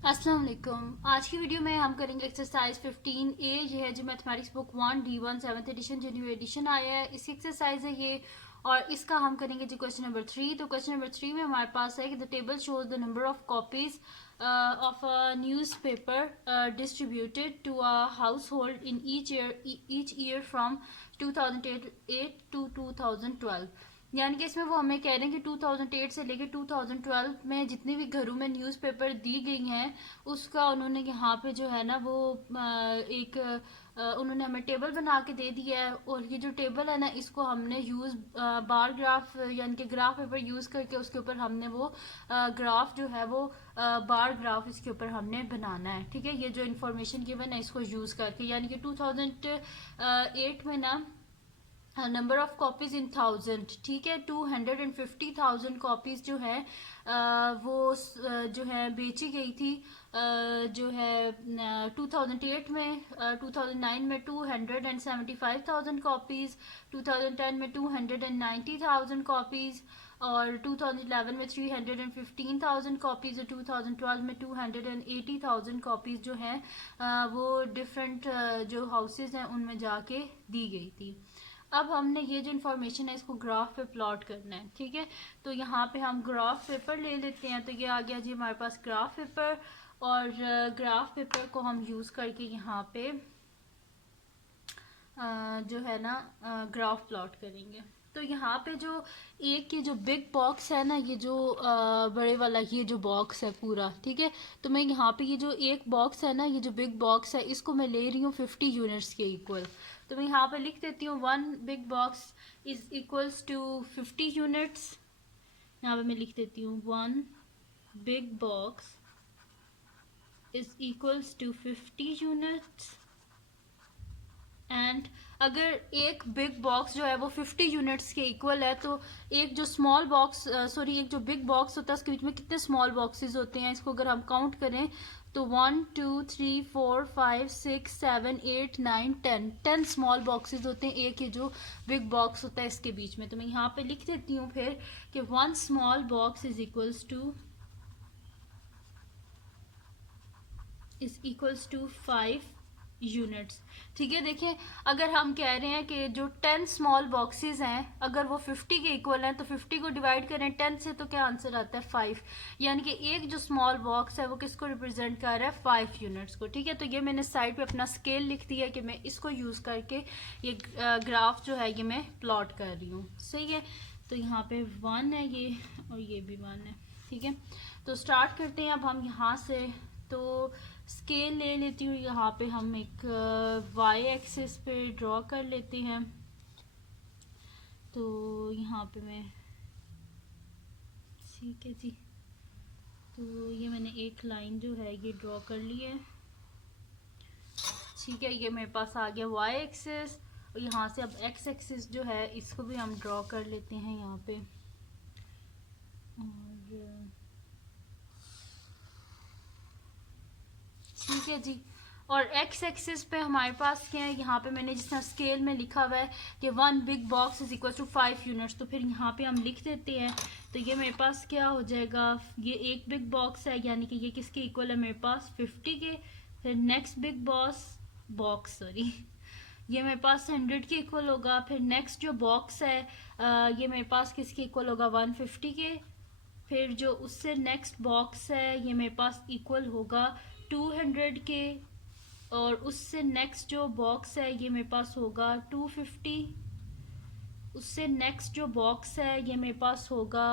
अस्सलाम वालेकुम। आज की वीडियो में हम करेंगे एक्सरसाइज 15A। ये है जो mathematics book 1 D1 7th edition जो न्यू एडिशन आया है, इसी एक्सरसाइज है ये। और इसका हम करेंगे जी क्वेश्चन नंबर 3। तो क्वेश्चन नंबर 3 में हमारे पास है कि the table shows the number of copies of a newspaper distributed to a household in each year from 2008 to 2012। यानी कि इसमें वो हमें कह रहे हैं कि 2008 से लेकर 2012 में जितनी भी घरों में न्यूज़पेपर दी गई हैं उसका उन्होंने यहाँ पे जो है ना वो एक उन्होंने हमें टेबल बना के दे दिया है। और ये जो टेबल है ना इसको हमने यूज़ बार ग्राफ यानी कि ग्राफ पेपर यूज़ करके उसके ऊपर हमने वो ग्राफ जो है वो बार ग्राफ इसके ऊपर हमने बनाना है। ठीक है, ये जो इन्फॉर्मेशन गिवन है इसको यूज़ करके, यानी कि 2008 में ना number of copies in thousand, ठीक है, 250,000 कॉपीज जो है वो जो है बेची गई थी। जो है 2008 में, 2009 में 275,000 कॉपीज, 2010 में 290,000 कॉपीज, और 2011 में 315,000 कॉपीज, और 2012 में 280,000 कॉपीज जो है वो डिफरेंट जो हाउसेज हैं उनमें जाके दी गई थी। अब हमने ये जो इन्फॉर्मेशन है इसको ग्राफ पे प्लॉट करना है। ठीक है, तो यहाँ पे हम ग्राफ पेपर ले लेते हैं। तो ये आ गया जी हमारे पास ग्राफ पेपर, और ग्राफ पेपर को हम यूज़ करके यहाँ पे जो है ना ग्राफ प्लॉट करेंगे। तो यहाँ पे जो एक ये जो बिग बॉक्स है ना, ये जो बड़े वाला ये जो बॉक्स है पूरा, ठीक है, तो मैं यहाँ पे ये जो एक बॉक्स है ना, ये जो बिग बॉक्स है इसको मैं ले रही हूँ 50 यूनिट्स के इक्वल। तो मैं यहाँ पे लिख देती हूँ 1 big box is equals to 50 units. यहाँ पे मैं लिख देती हूँ 1 big box is equals to 50 units. And अगर एक बिग बॉक्स जो है वो 50 यूनिट्स के इक्वल है, तो एक जो स्मॉल बॉक्स सॉरी एक जो बिग बॉक्स होता है उसके बीच में कितने स्मॉल बॉक्सेस होते हैं, इसको अगर हम काउंट करें तो 1 2 3 4 5 6 7 8 9 10 स्मॉल बॉक्सेस होते हैं एक ये जो बिग बॉक्स होता है इसके बीच में। तो मैं यहाँ पे लिख देती हूँ फिर कि 1 small box is equals to 5 units. ठीक है, देखिए अगर हम कह रहे हैं कि जो 10 स्मॉल बॉक्सेस हैं अगर वो 50 के इक्वल हैं तो 50 को डिवाइड करें 10 से तो क्या आंसर आता है 5। यानी कि एक जो स्मॉल बॉक्स है वो किसको रिप्रेजेंट कर रहा है 5 यूनिट्स को। ठीक है, तो ये मैंने साइड पे अपना स्केल लिख दिया कि मैं इसको यूज़ करके ये ग्राफ जो है ये मैं प्लॉट कर रही हूँ। सही है, तो यहाँ पे 1 है ये और ये भी 1 है। ठीक है, तो स्टार्ट करते हैं अब हम यहाँ से। तो स्केल ले लेती हूँ, यहाँ पे हम एक वाई एक्सिस पे ड्रॉ कर लेते हैं। तो यहाँ पे मैं, ठीक है जी, तो ये मैंने एक लाइन जो है ये ड्रॉ कर ली है। ठीक है, ये मेरे पास आ गया वाई एक्सिस, और यहाँ से अब एक्स एक्सिस जो है इसको भी हम ड्रॉ कर लेते हैं यहाँ पे। और ठीक है जी, और एक्स एक्सिस पे हमारे पास क्या है, यहाँ पे मैंने जिस तरह स्केल में लिखा हुआ है कि 1 big box is equal to 5 units, तो फिर यहाँ पे हम लिख देते हैं। तो ये मेरे पास क्या हो जाएगा, ये एक बिग बॉक्स है यानी कि ये किसके इक्वल है मेरे पास 50 के। फिर नेक्स्ट बिग बॉक्स सॉरी ये मेरे पास 100 के इक्वल होगा। फिर नेक्स्ट जो बॉक्स है ये मेरे पास किसके इक्वल होगा 150 के। फिर जो उससे नेक्स्ट बॉक्स है ये मेरे पास इक्वल होगा 200 के, और उससे नेक्स्ट जो बॉक्स है ये मेरे पास होगा 250। उससे नेक्स्ट जो बॉक्स है ये मेरे पास होगा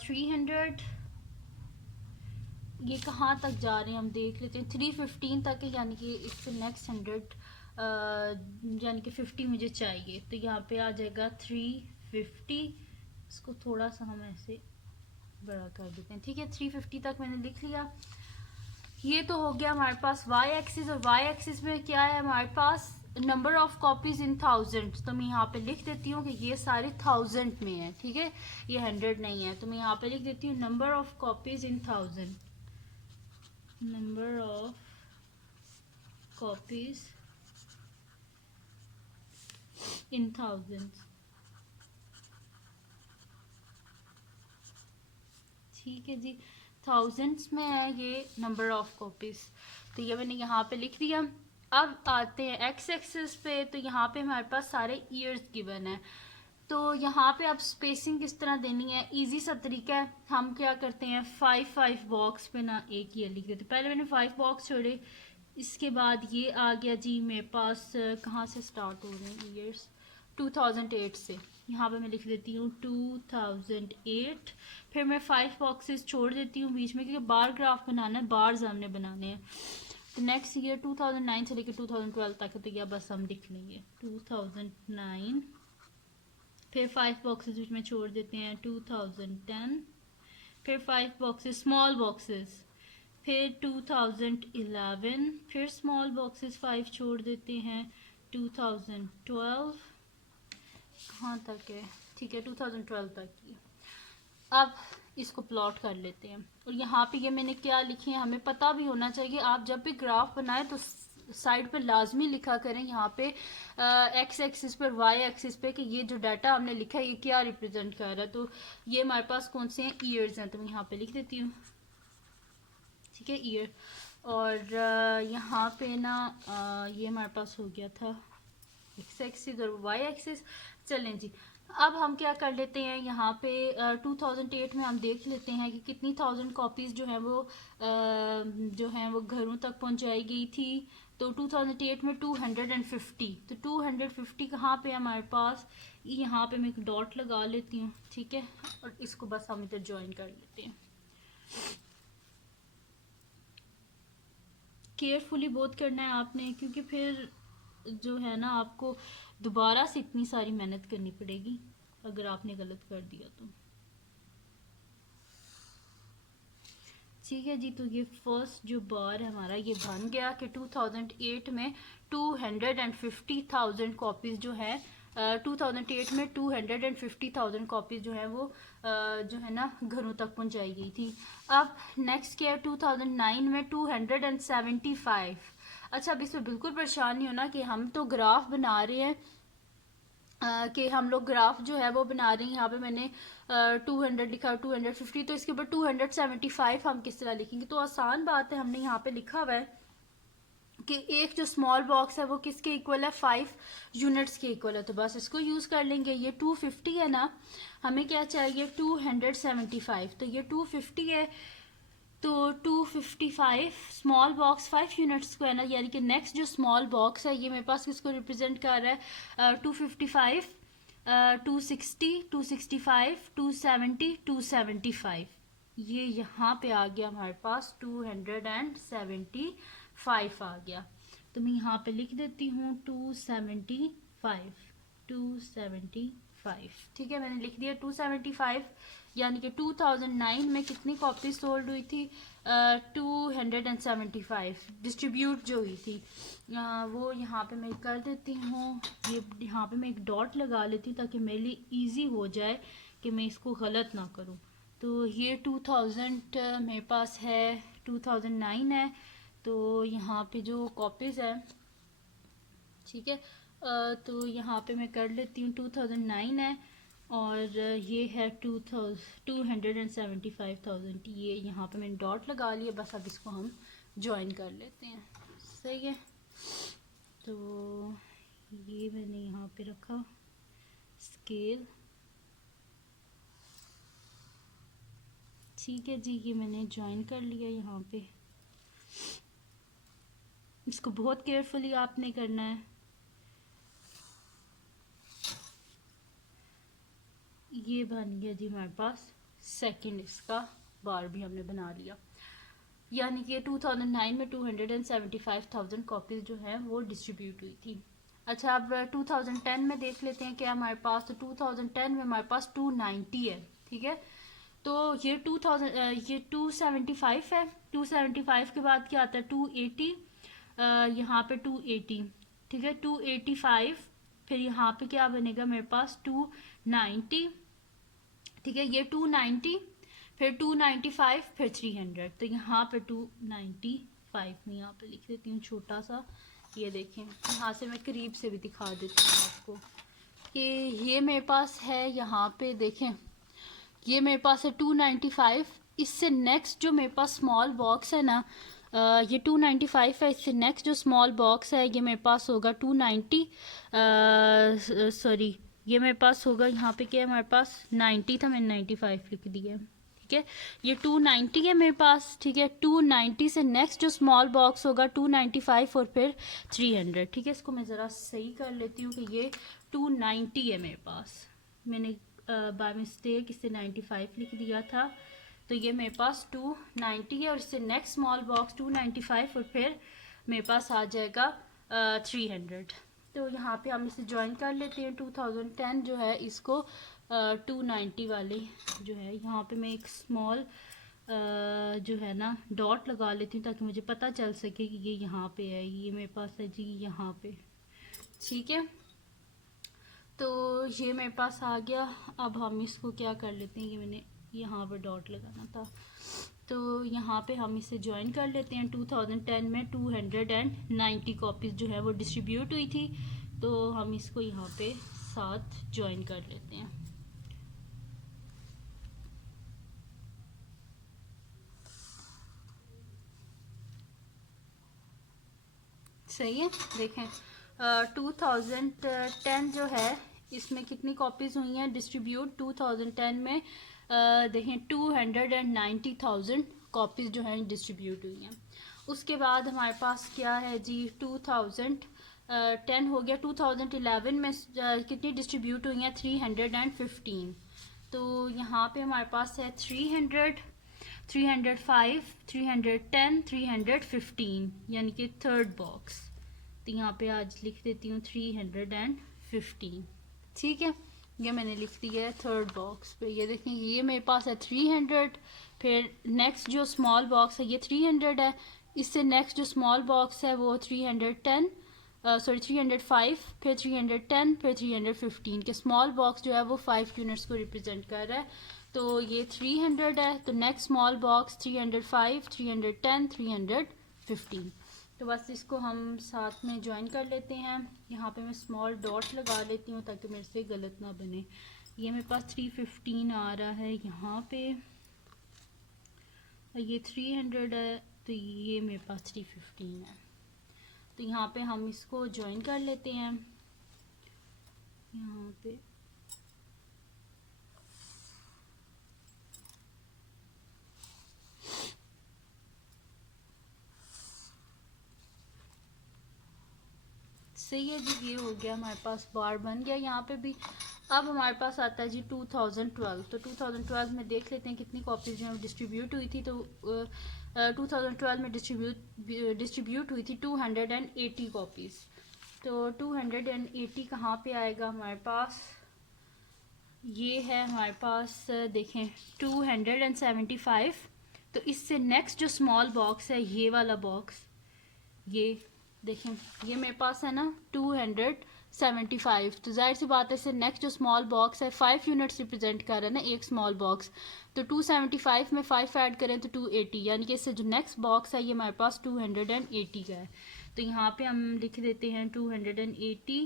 300। ये कहाँ तक जा रहे हैं हम देख लेते हैं, 315 तक है, यानी कि इससे नेक्स्ट 100 यानी कि 50 मुझे चाहिए। तो यहाँ पे आ जाएगा 350। इसको थोड़ा सा हम ऐसे बड़ा कर देते हैं। ठीक है, 350 तक मैंने लिख लिया। ये तो हो गया हमारे पास वाई एक्सिस, और वाई एक्सिस में क्या है हमारे पास number of copies in thousand. तो मैं यहाँ पे लिख देती हूँ कि ये सारे थाउजेंड में है। ठीक है, ये 100 नहीं है, तो मैं यहाँ पे लिख देती हूँ number of copies in thousand, number of copies in thousand. ठीक है जी, थाउजेंड्स में है ये नंबर ऑफ कॉपीज़। तो ये मैंने यहाँ पे लिख दिया। अब आते हैं एक्स एक्सिस पे, तो यहाँ पे हमारे पास सारे ईयर्स गिवन है। तो यहाँ पे अब स्पेसिंग किस तरह देनी है, इजी सा तरीका है। हम क्या करते हैं, 5 बॉक्स पे ना एक ईयर लिख देते। पहले मैंने 5 बॉक्स छोड़े, इसके बाद ये आ गया जी मेरे पास। कहाँ से स्टार्ट हो रहे हैं ईयर्स, 2008 से। यहाँ पे मैं लिख देती हूँ 2008। फिर मैं 5 बॉक्सेस छोड़ देती हूँ बीच में, क्योंकि बार ग्राफ बनाना है, बार्स हमने बनाने हैं। तो नेक्स्ट ईयर 2009 से लेकर 2012 तक, तो यह बस हम लिख लेंगे 2009। फिर 5 बॉक्सेस बीच में छोड़ देते हैं 2010। फिर 5 बॉक्सेस स्मॉल बॉक्सेस, फिर 2011। फिर स्मॉल बॉक्सेस 5 छोड़ देते हैं 2012। कहाँ तक है, ठीक है 2012 तक ही। अब इसको प्लॉट कर लेते हैं। और यहाँ पे ये मैंने क्या लिखे हैं हमें पता भी होना चाहिए। आप जब भी ग्राफ बनाए तो साइड पे लाजमी लिखा करें यहाँ पे एक्स एक्सिस पर, वाई एक्सिस पे, कि ये जो डाटा हमने लिखा है ये क्या रिप्रेजेंट कर रहा है। तो ये हमारे पास कौन से हैं, ईयर्स हैं। तो मैं यहाँ पे लिख देती हूँ, ठीक है, ईयर। और यहाँ पे ना ये हमारे पास हो गया था एक्स एक्सिस और वाई एक्सिस। चलें जी, अब हम क्या कर लेते हैं, यहाँ पे 2008 में हम देख लेते हैं कि कितनी 1000 कॉपीज़ जो हैं वो घरों तक पहुँचाई गई थी। तो 2008 में 250। तो 250 कहाँ पे हमारे पास, यहाँ पे मैं एक डॉट लगा लेती हूँ, ठीक है। और इसको बस हम इधर ज्वाइन कर लेते हैं। केयरफुली बहुत करना है आपने, क्योंकि फिर जो है ना आपको दोबारा से इतनी सारी मेहनत करनी पड़ेगी अगर आपने गलत कर दिया तो। ठीक है जी, तो ये फर्स्ट जो बार है हमारा ये बन गया कि 2008 में 250,000 कॉपीज़ जो है 2008 में 250,000 कॉपीज़ जो है वो जो है ना घरों तक पहुंचाई गई थी। अब नेक्स्ट क्या है, 2009 में 275। अच्छा, अब इसमें बिल्कुल परेशान नहीं होना कि हम तो ग्राफ बना रहे हैं, कि हम लोग ग्राफ जो है वो बना रहे हैं। यहाँ पे मैंने 200 लिखा, 250, तो इसके ऊपर 275 हम किस तरह लिखेंगे। तो आसान बात है, हमने यहाँ पे लिखा हुआ है कि एक जो स्मॉल बॉक्स है वो किसके इक्वल है, 5 यूनिट्स के इक्वल है। तो बस इसको यूज़ कर लेंगे। ये 250 है ना, हमें क्या चाहिए 275। तो ये 250 है, तो 255 स्मॉल बॉक्स 5 यूनिट्स को है ना, यानी कि नेक्स्ट जो स्मॉल बॉक्स है ये मेरे पास किसको रिप्रेजेंट कर रहा है, 255, 260, 265, 270, 275। ये यहाँ पे आ गया हमारे पास 275 आ गया। तो मैं यहाँ पे लिख देती हूँ 275, 275। ठीक है, मैंने लिख दिया 275। यानी कि 2009 में कितनी कॉपी सोल्ड हुई थी, 275 डिस्ट्रीब्यूट जो हुई थी। वो यहाँ पे मैं कर देती हूँ। ये यहाँ पे मैं एक डॉट लगा लेती हूँ ताकि मेरे लिए इजी हो जाए कि मैं इसको गलत ना करूँ। तो ये 2000 मेरे पास है, 2009 है। तो यहाँ पे जो कॉपीज़ है, ठीक है, तो यहाँ पे मैं कर लेती हूँ 2009 है और ये है 275,000। ये यहाँ पे मैंने डॉट लगा लिया, बस अब इसको हम ज्वाइन कर लेते हैं। सही है, तो ये मैंने यहाँ पे रखा स्केल। ठीक है जी, ये मैंने ज्वाइन कर लिया यहाँ पे। इसको बहुत केयरफुली आपने करना है। ये बन गया जी हमारे पास सेकंड, इसका बार भी हमने बना लिया। यानी कि 2009 में 275,000 कॉपीज़ जो है वो डिस्ट्रीब्यूट हुई थी। अच्छा, अब 2010 में देख लेते हैं क्या हमारे पास। तो 2010 में हमारे पास 290 है। ठीक है, तो ये 275 है। 275 के बाद क्या आता है 280, यहाँ पे 280। ठीक है, 285। फिर यहाँ पे क्या बनेगा मेरे पास 290। ठीक है, ये 290, फिर 295, फिर 300। तो यहाँ पे 295 में यहाँ पे लिख देती हूँ छोटा सा। ये देखें, यहाँ से मैं करीब से भी दिखा देती हूँ आपको कि ये मेरे पास है। यहाँ पे देखें, ये मेरे पास है 295। इससे नेक्स्ट जो मेरे पास स्मॉल बॉक्स है ना, ये 295 है। इससे नेक्स्ट जो स्मॉल बॉक्स है ये मेरे पास होगा 290, सॉरी ये मेरे पास होगा, यहाँ पे क्या है हमारे पास 90 था, मैंने 95 लिख दिया। ठीक है, ये 290 है मेरे पास। ठीक है, 290 से नेक्स्ट जो स्मॉल बॉक्स होगा 295 और फिर 300। ठीक है, इसको मैं ज़रा सही कर लेती हूँ कि ये 290 है मेरे पास। मैंने बाय मिस्टेक इससे 95 लिख दिया था, तो ये मेरे पास 290 है और इससे नेक्स्ट स्मॉल बॉक्स 295 और फिर मेरे पास आ जाएगा 300। तो यहाँ पे हम इसे ज्वाइन कर लेते हैं। 2010 जो है इसको 290 वाली जो है, यहाँ पे मैं एक स्मॉल जो है ना डॉट लगा लेती हूँ ताकि मुझे पता चल सके कि ये यहाँ पे है, ये मेरे पास है जी यहाँ पे। ठीक है, तो ये मेरे पास आ गया। अब हम इसको क्या कर लेते हैं, ये मैंने यहाँ पर डॉट लगाना था, तो यहाँ पे हम इसे ज्वाइन कर लेते हैं। 2010 में 290 कॉपीज़ जो है वो डिस्ट्रीब्यूट हुई थी, तो हम इसको यहाँ पे साथ ज्वाइन कर लेते हैं। सही है, देखें 2010 जो है इसमें कितनी कॉपीज़ हुई हैं डिस्ट्रीब्यूट 2010 में, देखें 290,000 कॉपीज़ जो हैं डिस्ट्रीब्यूट हुई हैं। उसके बाद हमारे पास क्या है जी, 2010 हो गया। 2011 में कितनी डिस्ट्रीब्यूट हुई हैं 315। तो यहाँ पे हमारे पास है 300, 305, 310, 315, यानी कि थर्ड बॉक्स। तो यहाँ पे आज लिख देती हूँ 315। ठीक है, ये मैंने लिख दिया है थर्ड बॉक्स पे। ये देखें ये मेरे पास है 300, फिर नेक्स्ट जो स्मॉल बॉक्स है ये 300 है। इससे नेक्स्ट जो स्मॉल बॉक्स है वो 310, सॉरी 305, फिर 310, फिर 315 के स्मॉल बॉक्स जो है वो 5 यूनिट्स को रिप्रेजेंट कर रहा है। तो ये 300 है, तो नेक्स्ट स्मॉल बॉक्स 305, 310, 315। तो बस इसको हम साथ में ज्वाइन कर लेते हैं। यहाँ पे मैं स्मॉल डॉट लगा लेती हूँ ताकि मेरे से गलत ना बने। ये मेरे पास 315 आ रहा है यहाँ पे, ये 300 है, तो ये मेरे पास 315 है। तो यहाँ पे हम इसको ज्वाइन कर लेते हैं। यहाँ पे सही है जी, ये हो गया हमारे पास बार बन गया यहाँ पे भी। अब हमारे पास आता है जी 2012। तो 2012 में देख लेते हैं कितनी कॉपीज़ जो है डिस्ट्रीब्यूट हुई थी। तो 2012 में डिस्ट्रीब्यूट हुई थी 280 कॉपीज़। तो 280 कहाँ पे आएगा हमारे पास, ये है हमारे पास देखें 275। तो इससे नेक्स्ट जो स्मॉल बॉक्स है ये वाला बॉक्स, ये देखें ये मेरे पास है ना 275। तो जाहिर सी बात है इससे नेक्स्ट जो स्मॉल बॉक्स है 5 यूनिट्स रिप्रेजेंट कर रहा है ना एक स्मॉल बॉक्स। तो 275 में 5 ऐड करें तो 280, यानी कि इससे जो नेक्स्ट बॉक्स है ये हमारे पास 280 का है। तो यहाँ पे हम लिख देते हैं 280,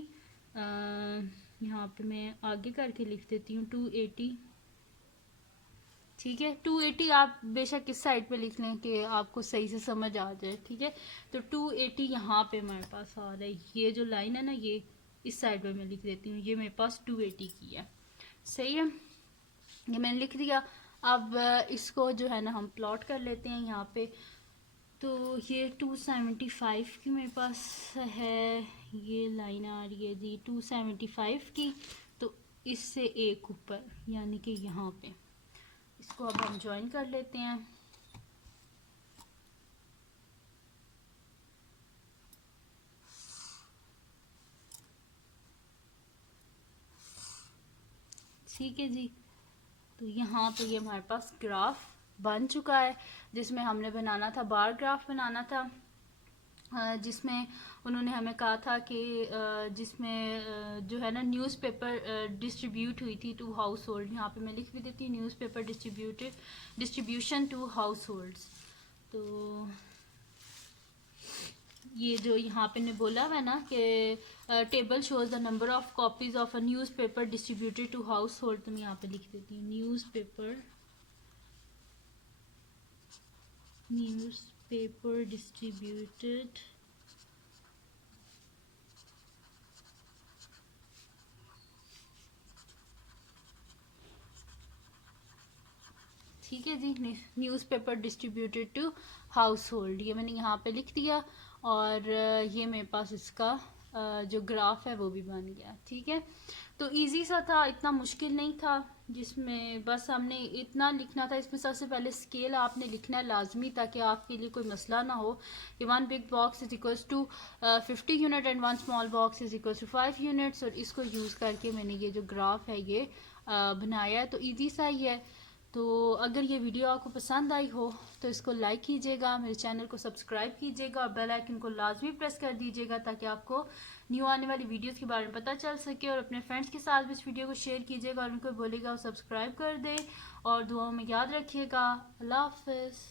यहाँ पे मैं आगे करके लिख देती हूँ 280। ठीक है, 280 आप बेशक इस साइड पे लिख लें कि आपको सही से समझ आ जाए। ठीक है, तो 280 यहाँ पे हमारे पास आ रहा है, ये जो लाइन है ना ये इस साइड पे मैं लिख देती हूँ, ये मेरे पास 280 की है। सही है, ये मैंने लिख दिया। अब इसको जो है ना हम प्लॉट कर लेते हैं यहाँ पे। तो ये 275 की मेरे पास है, ये लाइन आ रही है जी 275 की, तो इससे एक ऊपर यानी कि यहाँ पे इसको अब हम ज्वाइन कर लेते हैं। ठीक है जी, तो यहाँ पे ये हमारे पास ग्राफ बन चुका है जिसमें हमने बनाना था, बार ग्राफ बनाना था, जिसमें उन्होंने हमें कहा था कि जिसमें जो है ना न्यूज़पेपर डिस्ट्रीब्यूट हुई थी टू हाउस होल्ड। यहाँ पर मैं लिख भी देती हूँ newspaper distribution to households. तो ये जो यहाँ पे ने बोला हुआ है ना कि table shows the number of copies of a newspaper distributed to household, तो मैं यहाँ पे लिख देती हूँ न्यूज़पेपर न्यूज़पेपर डिस्ट्रीब्यूटेड ठीक है जी, newspaper distributed to household, ये मैंने यहाँ पे लिख दिया और ये मेरे पास इसका जो ग्राफ है वो भी बन गया। ठीक है, तो इजी सा था, इतना मुश्किल नहीं था, जिसमें बस हमने इतना लिखना था। इसमें सबसे पहले स्केल आपने लिखना है लाजमी, ताकि आपके लिए कोई मसला ना हो कि 1 big box is equals to 50 unit and 1 small box is equals to 5 units, और इसको यूज़ करके मैंने ये जो ग्राफ है ये बनाया है। तो ईजी सा ही है। तो अगर ये वीडियो आपको पसंद आई हो तो इसको लाइक कीजिएगा, मेरे चैनल को सब्सक्राइब कीजिएगा और बेल आइकन को लाजमी प्रेस कर दीजिएगा, ताकि आपको न्यू आने वाली वीडियोस के बारे में पता चल सके। और अपने फ्रेंड्स के साथ भी इस वीडियो को शेयर कीजिएगा और उनको बोलिएगा वो सब्सक्राइब कर दे, और दुआओं में याद रखिएगा। अल्लाह हाफिज़।